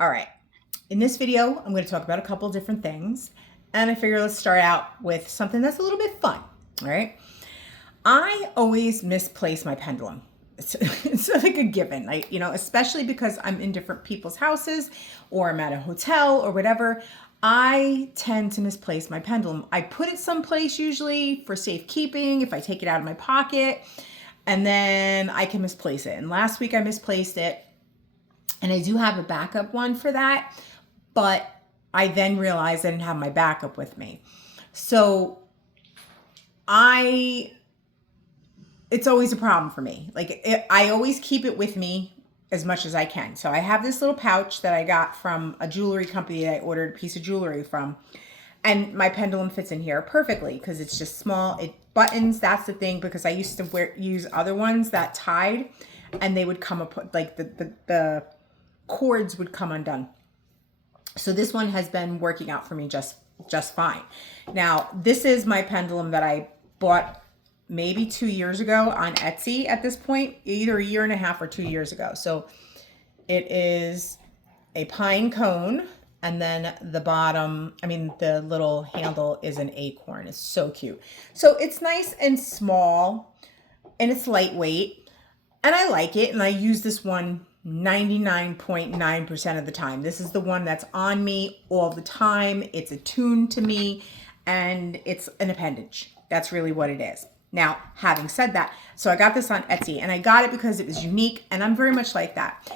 All right. In this video, I'm going to talk about a couple different things. And I figure let's start out with something that's a little bit fun. All right. I always misplace my pendulum. It's like a given, especially because I'm in different people's houses or I'm at a hotel or whatever. I tend to misplace my pendulum. I put it someplace usually for safekeeping if I take it out of my pocket, and then I can misplace it. And last week I misplaced it, and I do have a backup one for that, but I then realized I didn't have my backup with me. So it's always a problem for me. I always keep it with me as much as I can. So I have this little pouch that I got from a jewelry company that I ordered a piece of jewelry from. And my pendulum fits in here perfectly because it's just small. It buttons, that's the thing, because I used to use other ones that tied and they would come up, like the cords would come undone. So this one has been working out for me just fine. Now, this is my pendulum that I bought maybe 2 years ago on Etsy at this point, either a year and a half or 2 years ago. So it is a pine cone, and then the little handle is an acorn. It's so cute. So it's nice and small and it's lightweight, and I like it, and I use this one 99.9% of the time. This is the one that's on me all the time. It's attuned to me, and it's an appendage. That's really what it is. Now, having said that, so I got this on Etsy, and I got it because it was unique, and I'm very much like that.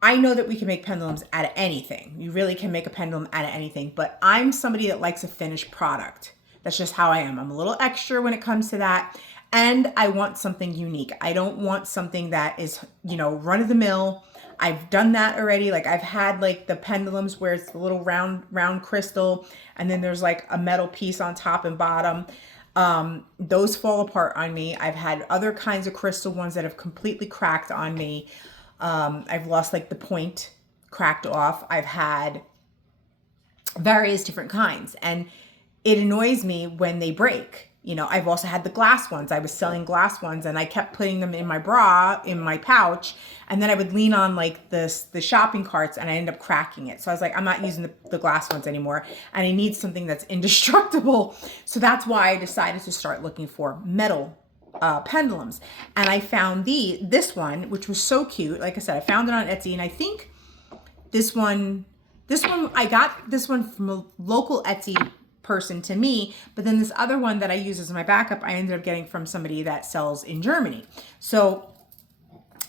I know that we can make pendulums out of anything. You really can make a pendulum out of anything, but I'm somebody that likes a finished product. That's just how I am. I'm a little extra when it comes to that. And I want something unique. I don't want something that is, run of the mill. I've done that already. Like, I've had like the pendulums where it's a little round crystal, and then there's like a metal piece on top and bottom. Those fall apart on me. I've had other kinds of crystal ones that have completely cracked on me. I've lost like the point cracked off. I've had various different kinds, and it annoys me when they break. I've also had the glass ones. I was selling glass ones, and I kept putting them in my bra, in my pouch, and then I would lean on like the shopping carts, and I ended up cracking it. So I was like, I'm not using the glass ones anymore, and I need something that's indestructible. So that's why I decided to start looking for metal pendulums, and I found this one, which was so cute. Like I said, I found it on Etsy, and I think this one I got this one from a local Etsy person to me, but then this other one that I use as my backup, I ended up getting from somebody that sells in Germany. So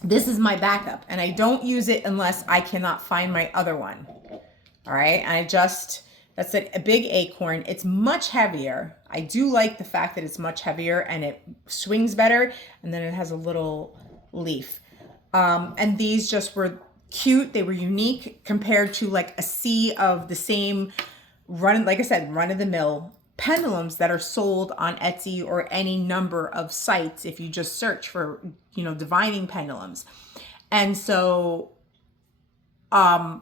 this is my backup, and I don't use it unless I cannot find my other one. All right, and that's a big acorn. It's much heavier. I do like the fact that it's much heavier and it swings better, and then it has a little leaf. And these just were cute. They were unique compared to like a sea of the same run of the mill pendulums that are sold on Etsy or any number of sites if you just search for, divining pendulums. And so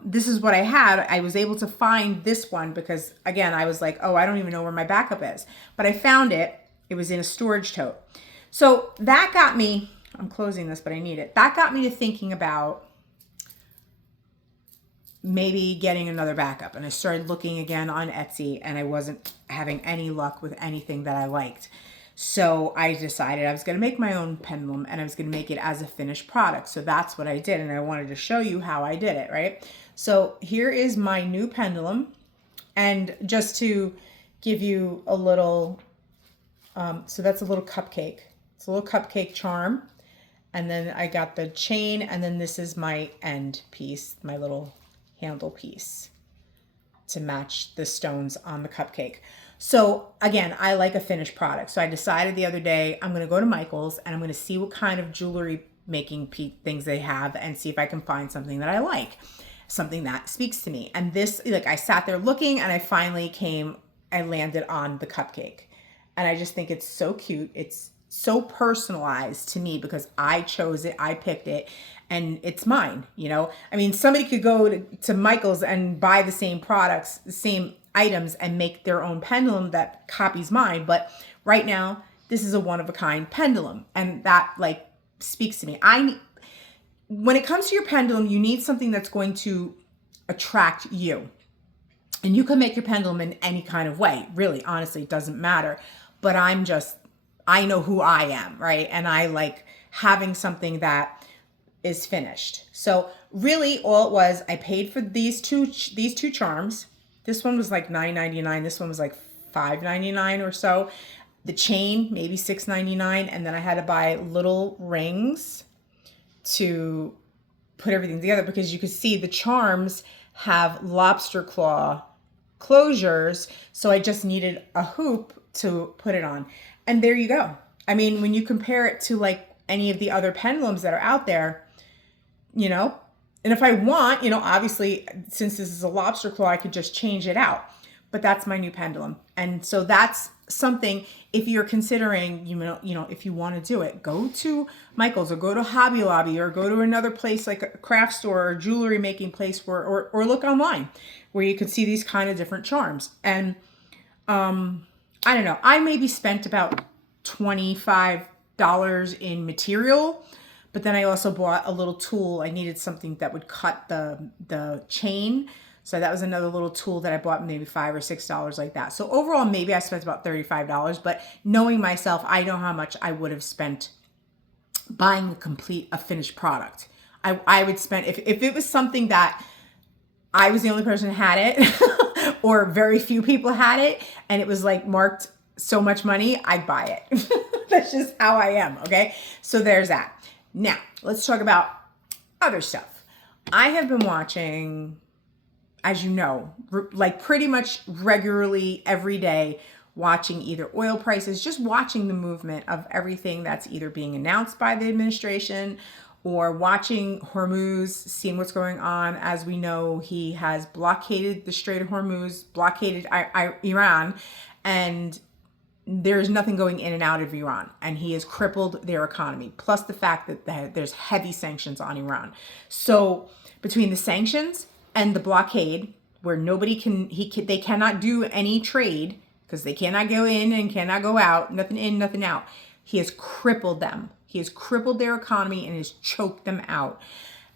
this is what I had. I was able to find this one because, again, I was like, oh, I don't even know where my backup is. But I found it. It was in a storage tote. So that got me, I'm closing this, but I need it. That got me to thinking about maybe getting another backup. And I started looking again on Etsy, and I wasn't having any luck with anything that I liked. So I decided I was going to make my own pendulum, and I was going to make it as a finished product. So that's what I did, and I wanted to show you how I did it, right? So here is my new pendulum, and just to give you a little, so that's a little cupcake. It's a little cupcake charm. And then I got the chain, and then this is my end piece, my little handle piece to match the stones on the cupcake. So again, I like a finished product. So I decided the other day I'm going to go to Michael's, and I'm going to see what kind of jewelry making things they have, and see if I can find something that I like, something that speaks to me. And this, like, I sat there looking, and I landed on the cupcake, and I just think it's so cute. It's so personalized to me because I chose it, I picked it, and it's mine. Somebody could go to Michael's and buy the same products, the same items, and make their own pendulum that copies mine. But right now, this is a one-of-a-kind pendulum, and that speaks to me. When it comes to your pendulum, you need something that's going to attract you. And you can make your pendulum in any kind of way. Really, honestly, it doesn't matter. But I know who I am, right? And I like having something that is finished. So really all it was, I paid for these two charms. This one was like $9.99. This one was like $5.99 or so. The chain, maybe $6.99. And then I had to buy little rings to put everything together, because you could see the charms have lobster claw closures. So I just needed a hoop to put it on. And there you go. I mean, when you compare it to like any of the other pendulums that are out there, you know, and if I want, you know, obviously, since this is a lobster claw, I could just change it out. But that's my new pendulum. And so that's something, if you're considering, you know, if you want to do it, go to Michael's or go to Hobby Lobby or go to another place like a craft store or jewelry making place where, or look online where you could see these kind of different charms. And I don't know, I maybe spent about $25 in material, but then I also bought a little tool. I needed something that would cut the chain. So that was another little tool that I bought, maybe $5 or $6 like that. So overall, maybe I spent about $35, but knowing myself, I know how much I would have spent buying a finished product. I would spend, if it was something that I was the only person who had it or very few people had it and it was like marked so much money, I'd buy it. That's just how I am. Okay. So there's that. Now let's talk about other stuff. I have been watching, as you know, like pretty much regularly every day, watching either oil prices, just watching the movement of everything that's either being announced by the administration or watching Hormuz, seeing what's going on. As we know, he has blockaded the Strait of Hormuz, blockaded Iran, and there's nothing going in and out of Iran, and he has crippled their economy, plus the fact that there's heavy sanctions on Iran. So between the sanctions and the blockade, where nobody they cannot do any trade because they cannot go in and cannot go out, nothing in, nothing out. He has crippled them. He has crippled their economy and has choked them out.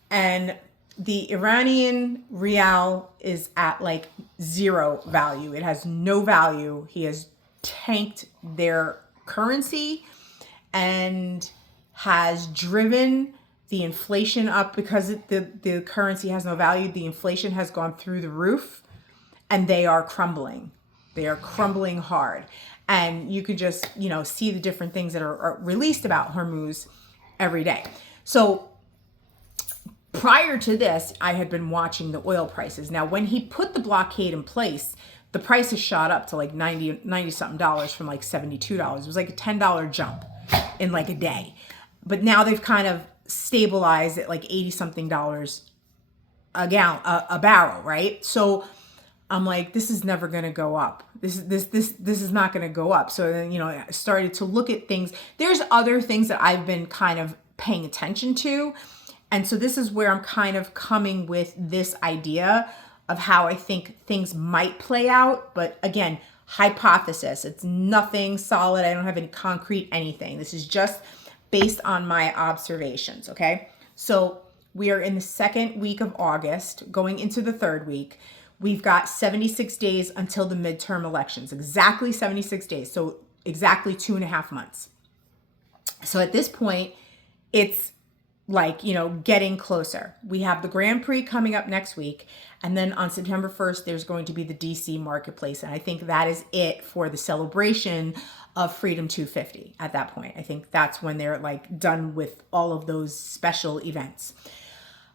And the Iranian rial is at like zero value. It has no value. He has tanked their currency and has driven the inflation up because the currency has no value. The inflation has gone through the roof and they are crumbling. They are crumbling hard. And you could just, you know, see the different things that are released about Hormuz every day. So prior to this, I had been watching the oil prices. Now, when he put the blockade in place, the prices shot up to like 90 something dollars from like $72. It was like a $10 jump in like a day. But now they've kind of stabilized at like 80 something dollars a barrel, right? So I'm like, this is never going to go up. This is not going to go up. So then, you know, I started to look at things. There's other things that I've been kind of paying attention to. And so this is where I'm kind of coming with this idea of how I think things might play out. But again, hypothesis. It's nothing solid. I don't have any concrete anything. This is just based on my observations, okay? So we are in the second week of August, going into the third week. We've got 76 days until the midterm elections, exactly 76 days. So exactly 2.5 months. So at this point, it's like, you know, getting closer. We have the Grand Prix coming up next week. And then on September 1st, there's going to be the DC marketplace. And I think that is it for the celebration of Freedom 250 at that point. I think that's when they're like done with all of those special events.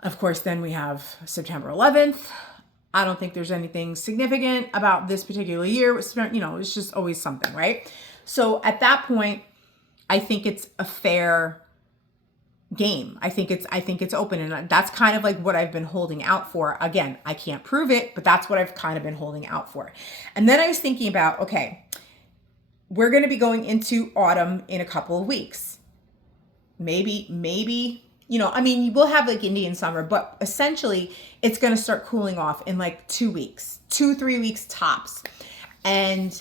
Of course, then we have September 11th. I don't think there's anything significant about this particular year. You know, it's just always something, right? So at that point, I think it's a fair game. I think it's open, and that's kind of like what I've been holding out for. Again, I can't prove it, but that's what I've kind of been holding out for. And then I was thinking about, okay, we're going to be going into autumn in a couple of weeks. Maybe, you know, I mean, we'll have like Indian summer, but essentially it's going to start cooling off in like 2 weeks, 2-3 weeks tops. And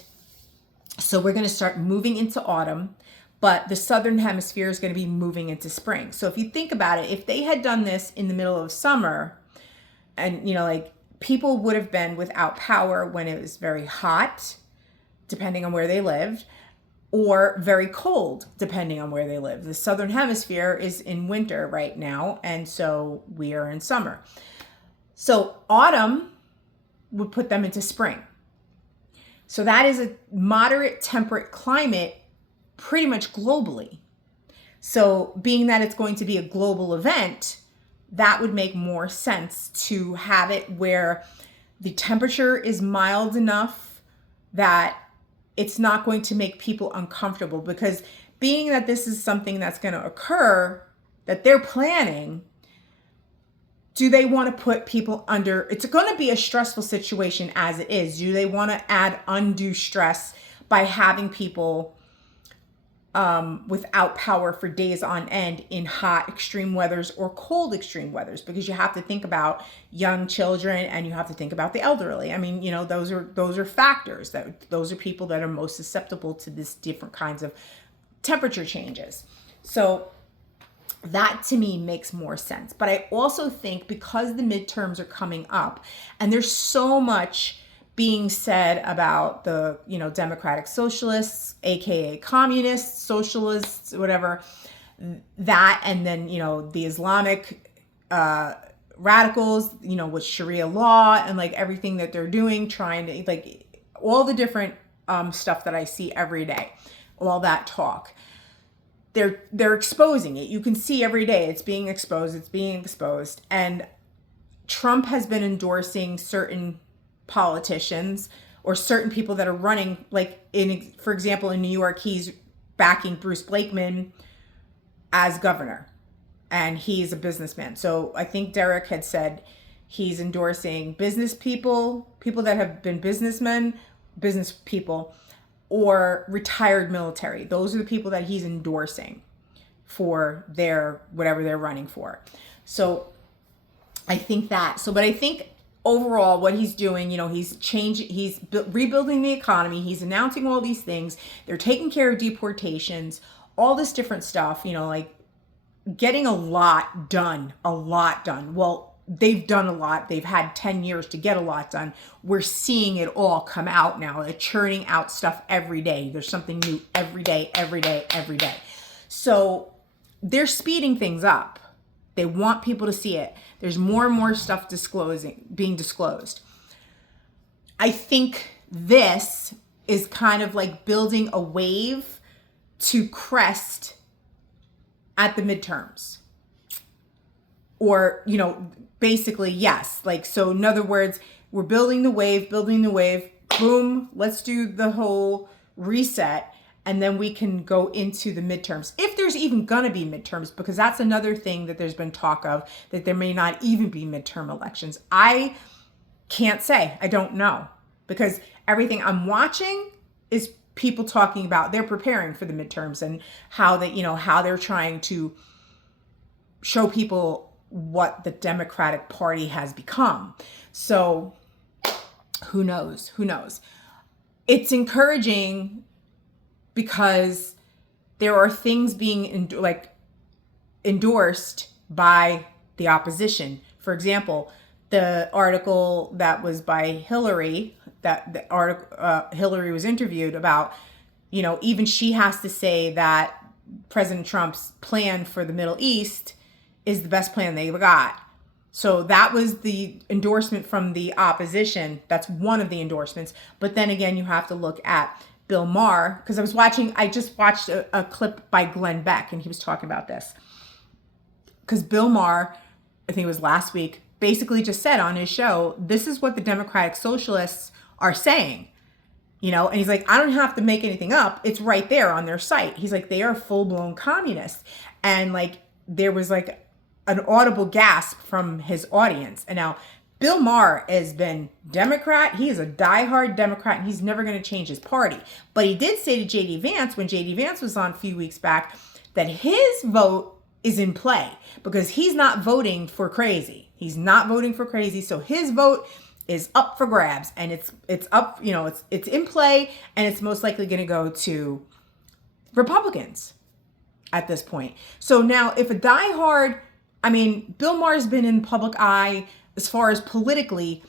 so we're going to start moving into autumn, but the Southern Hemisphere is going to be moving into spring. So if you think about it, if they had done this in the middle of summer and, you know, like people would have been without power when it was very hot, depending on where they lived, or very cold, depending on where they live. The southern hemisphere is in winter right now, and so we are in summer. So autumn would put them into spring. So that is a moderate temperate climate pretty much globally. So being that it's going to be a global event, that would make more sense to have it where the temperature is mild enough that it's not going to make people uncomfortable, because being that this is something that's going to occur, that they're planning, do they want to put people under, it's going to be a stressful situation as it is. Do they want to add undue stress by having people without power for days on end in hot extreme weathers or cold extreme weathers? Because you have to think about young children and you have to think about the elderly. I mean, those are factors, that those are people that are most susceptible to this different kinds of temperature changes. So that to me makes more sense. But I also think because the midterms are coming up and there's so much being said about the, democratic socialists, aka communists, socialists, whatever, that, and then, the Islamic radicals, with Sharia law and like everything that they're doing, trying to, like, all the different stuff that I see every day, all that talk. They're exposing it. You can see every day it's being exposed. And Trump has been endorsing certain politicians or certain people that are running, like for example, in New York, he's backing Bruce Blakeman as governor, and he's a businessman. So I think Derek had said he's endorsing business people that have been business people, or retired military. Those are the people that he's endorsing for their whatever they're running for. So I think that. But I think overall what he's doing, he's rebuilding the economy. He's announcing all these things. They're taking care of deportations, all this different stuff, like getting a lot done. Well, they've done a lot. They've had 10 years to get a lot done. We're seeing it all come out now. They're churning out stuff every day. There's something new every day. So they're speeding things up. They want people to see it. There's more and more stuff being disclosed. I think this is kind of like building a wave to crest at the midterms. Or, basically, yes. Like, so in other words, we're building the wave, boom, let's do the whole reset. And then we can go into the midterms. If there's even gonna be midterms, because that's another thing that there's been talk of, that there may not even be midterm elections. I can't say, I don't know. Because everything I'm watching is people talking about, they're preparing for the midterms and how how they're trying to show people what the Democratic Party has become. So who knows? It's encouraging because there are things being endorsed by the opposition. For example, the article that was by Hillary, Hillary was interviewed about, even she has to say that President Trump's plan for the Middle East is the best plan they ever got. So that was the endorsement from the opposition. That's one of the endorsements. But then again, you have to look at Bill Maher, because I just watched a clip by Glenn Beck, and he was talking about this. Because Bill Maher, I think it was last week, basically just said on his show, this is what the Democratic Socialists are saying. And he's like, I don't have to make anything up. It's right there on their site. He's like, they are full-blown communists. And like, there was like an audible gasp from his audience. And now Bill Maher has been Democrat. He is a diehard Democrat, and he's never going to change his party. But he did say to J.D. Vance, when J.D. Vance was on a few weeks back, that his vote is in play because he's not voting for crazy. He's not voting for crazy. So his vote is up for grabs, and it's up, it's in play, and it's most likely going to go to Republicans at this point. So now if a diehard, Bill Maher's been in the public eye as far as politically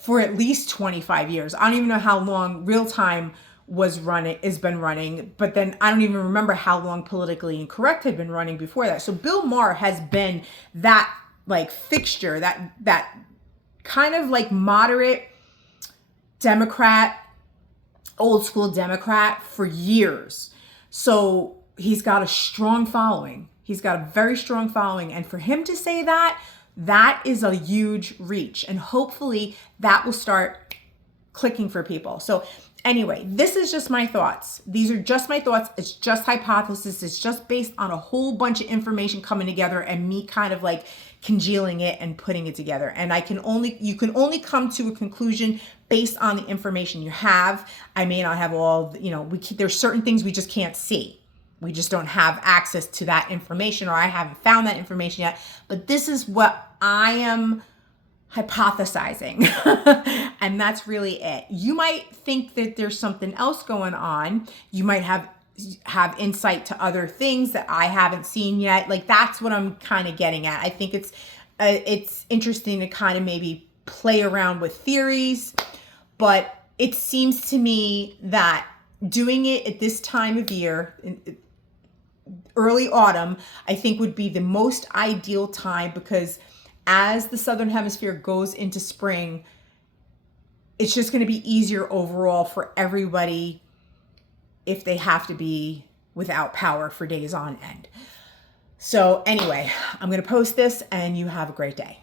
for at least 25 years. I don't even know how long real time has been running, but then I don't even remember how long Politically Incorrect had been running before that. So Bill Maher has been that like fixture, that kind of like moderate Democrat, old school Democrat for years. So he's got a strong following. He's got a very strong following. And for him to say that, that is a huge reach. And hopefully that will start clicking for people. So anyway, this is just my thoughts. These are just my thoughts. It's just hypothesis. It's just based on a whole bunch of information coming together and me kind of like congealing it and putting it together. And you can only come to a conclusion based on the information you have. I may not have all, there's certain things we just can't see. We just don't have access to that information, or I haven't found that information yet. But this is what I am hypothesizing. And that's really it. You might think that there's something else going on. You might have insight to other things that I haven't seen yet. Like, that's what I'm kind of getting at. I think it's interesting to kind of maybe play around with theories, but it seems to me that doing it at this time of year, early autumn, I think would be the most ideal time, because as the Southern Hemisphere goes into spring, it's just going to be easier overall for everybody if they have to be without power for days on end. So anyway, I'm going to post this and you have a great day.